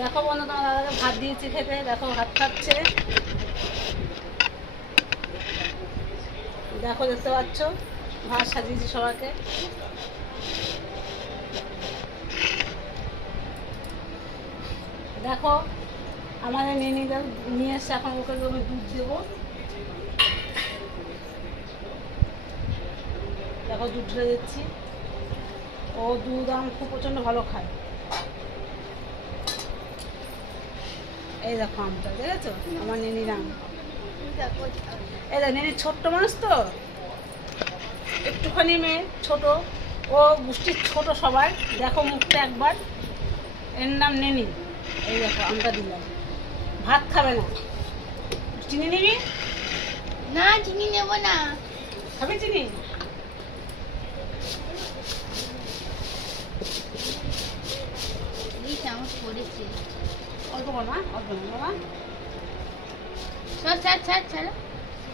দেখো বন্ধু, তোমার দাদাকে ভাত দিয়েছি খেতে, দেখো ভাত খাচ্ছে। দেখো, দেখতে পাচ্ছ ভাত সাজিয়েছি সবাইকে। দেখো আমাদের নেনিদের নিয়ে এসছে, এখন ওকে আমি দুধ দেবো। দেখো দুধ ঢেলে দিচ্ছি। ও দুধ আম খুব প্রচণ্ড ভালো খায়। এই দেখো আমটা দেখেছো, আমার নেনির আম। এই দেখ, নেনির ছোট্ট মানুষ তো, একটুখানি মেয়ে ছোট, ও গোষ্ঠীর ছোট সবাই। দেখো মুখটা একবার, এর নাম নেনি। এই দেখো আমটা দিলাম, ভাত খাবে না। চিনি নিবি? না চিনি নেব না। খাবি চিনি? এই চামচ পড়েছে। অল্প কর মা, অল্প না বাবা। ছাড়।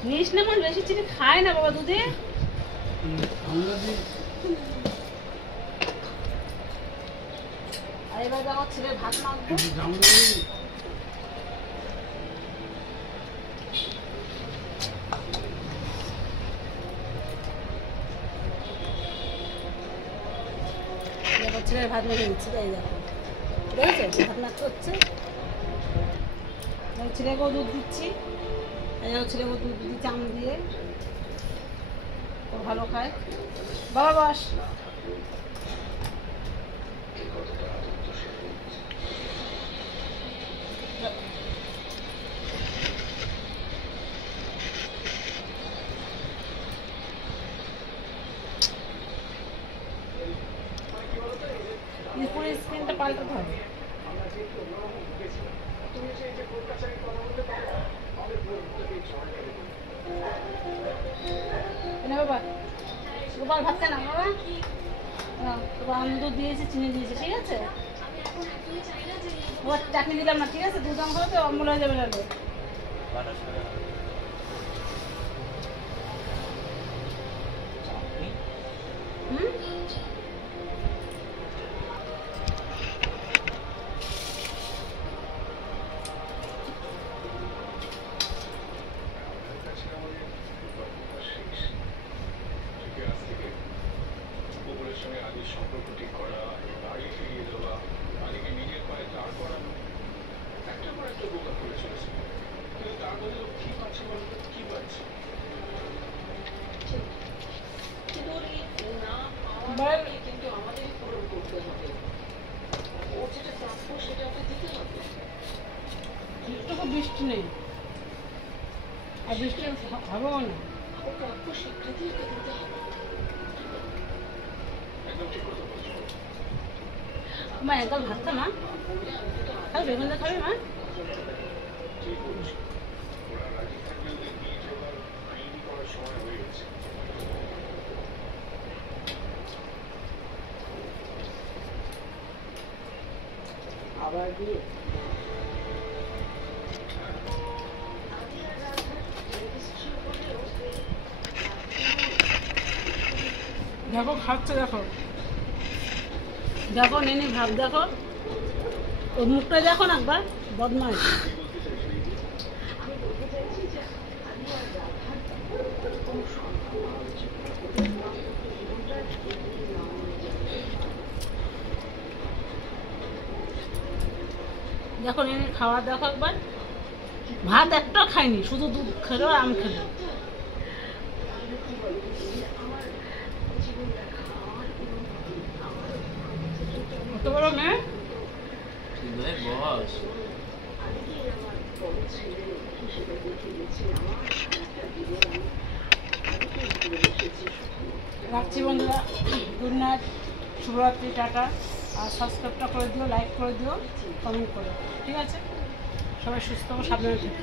নিস না মা, বেশি চিনি খায় না বাবা দুধে। আর এবার দেখো ছেলে ভাত মাখবো। দেখো ছেলের ভাত মেখে দিচ্ছি, তাই দেখো দেখেছো ভাত মাখতে হচ্ছে। ছেলেকেও দুধ দিচ্ছি, ছেলেকেও দুধ দিচ্ছি আম দিয়ে, ও ভালো খায়। বাবা বস। পুরো স্ক্রিনটা পাল্টাতে হবে। বাবা গোপাল ভাত খায় না বাবা। তোমার আমি দুধ দিয়েছি, চিনি দিয়েছি, ঠিক আছে। ওর চাটনি দিলাম না, ঠিক আছে। দুধ আম খাবে তো অম্বল হয়ে যাবে নাহলে। সম্পর্ক ঠিক করা, বাড়ি ফিরিয়ে দেওয়া, আলীকে নিজের পায়ে দাঁড় করানো, একটা পর একটা বোকা করে চলেছে। কিন্তু তার বদলে কি পাচ্ছে বলতো? কি পাচ্ছে? কিন্তু আমাদেরই পূরণ করতে হবে। ওর যেটা প্রাপ্য সেটা ওকে দিতে হবে। একটুকু বৃষ্টি নেই, আর বৃষ্টি হবেও না। ওর প্রাপ্য স্বীকৃতি ওকে দিতে হবে। একদম ঠিক কথা বলছো মা। একদম ভাত খা মা, খাবে বেগুন দিয়ে খাবে মা। ঠিক বলছো। ওরা রাজি থাকলে ওদের নিয়ে যাওয়ার আইনি করার সময় হয়ে গেছে। আবার দিয়ে দেখো খাচ্ছে, দেখো দেখো নেনি ভাব, দেখো ওর মুখটা দেখো না একবার, বদমাইশ। দেখো নেনি খাওয়া দেখো একবার, ভাত একটাও খায়নি, শুধু দুধ খেলো আর আম খেলো। কত বড় মেয়ে। রাখছি বন্ধুরা, গুড নাইট, শুভরাত্রি, টাটা। আর সাবস্ক্রাইবটা করে দিও, লাইক করে দিও, কমেন্ট করো, ঠিক আছে। সবাই সুস্থ ও সাবধানে থেকো।